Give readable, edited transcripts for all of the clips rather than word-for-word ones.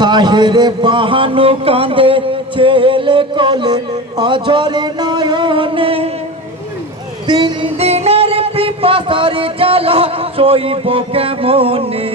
সাহেরে বাহানো কাঁদে ছেলে কোলে অঝরে নয়নে, তিন দিনের পিপাসার জ্বালা সইব কেমনে।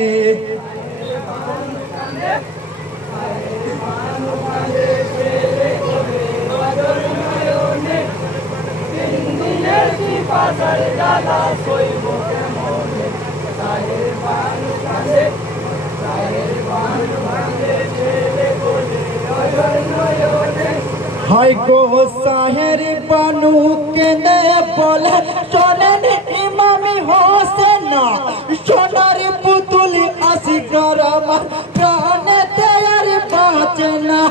হাই গো সাহের বানু কেঁদে বলে শোনেন ইমামি হোসেন না, সোনার পুতুল আসিকর আমার প্রাণেতে আর বাঁচে না।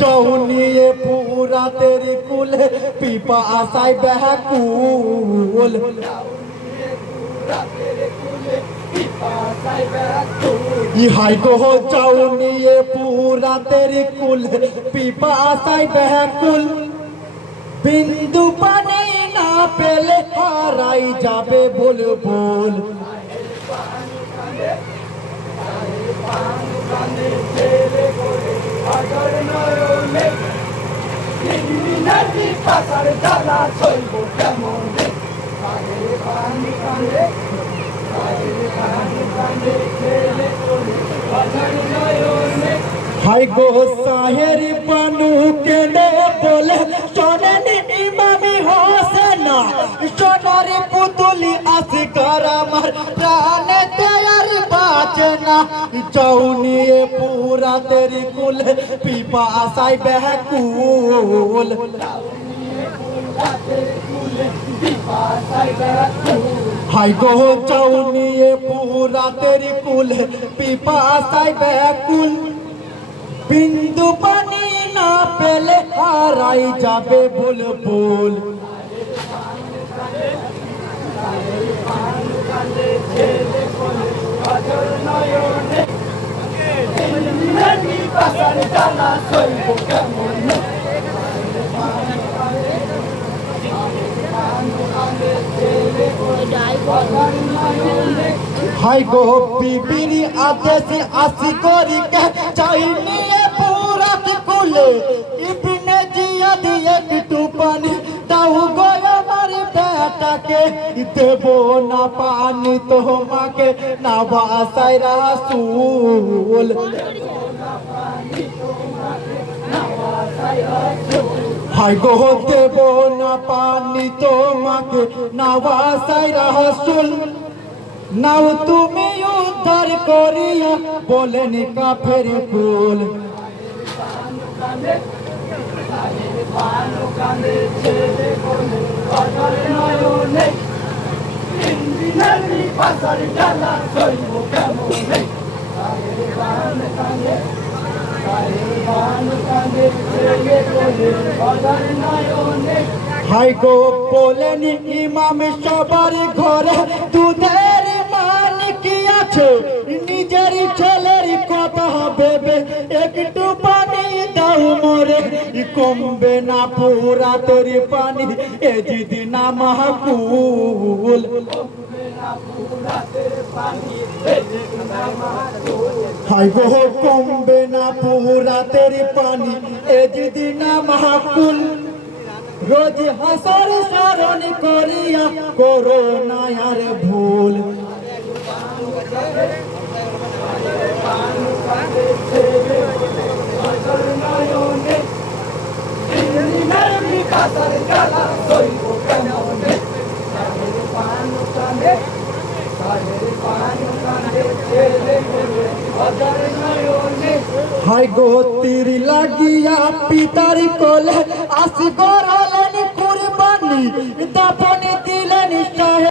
চৌনিয়ে পুরা তেরি কুলে পিপা আসাই ব্যাকুল, হাই গো চাউনিয়ে পুরা তেরি কুলে পিপা আসাই ব্যাকুল। বিন্দু পানি না পেলে হারাই যাবে বুলবুল। হাই গো সাহের বানু কেঁদে বলে শোনেন ইমামি হোসেন না, সোনার পুতুলি আসিকর আমার প্রাণেতে আর বাঁচে না। চৌনিয়ে পুরা তেরি কুলে পিপা আসাই ব্যাকুল, হাই গো চৌনিয়ে পুরা তেরি কুলে পিপা আসাই ব্যাকুল। বিন্দু পানি না পেলে হারাই যাবে বুলবুল। হাই গো বিবিরি আদেশে আসি করি কে চাই নিয়ে পুরা কুলে, ইবনে জিয়াদ একটু পানি দাও গো আমার বেটাকে। দেব না পানি তোমাকে না বাসাই রাসূল, হাই গো দেব না পানি তোমাকে না বাসাই রাসূল। নাও তুমি উদ্ধার করিয়া বলেন কাফের কুল। হাই গো বলেন ইমাম সবার ঘরে দুধের মান কি আছে, নিজের ছেলের কথা ভেবে একটু পানি দাও মোরে। কমবে না পুরা তেরি পানি এ যদি না মাহকুল, হাই গো কমবে না পুরা তেরি পানি এ যদি না মাহকুল। রোজ হাসার স্মরণ করিয়া করো না আর ভুল, হাই গো তীর লাগিয়া পিতার কোলে আসি গড়ালেন কুরবানি,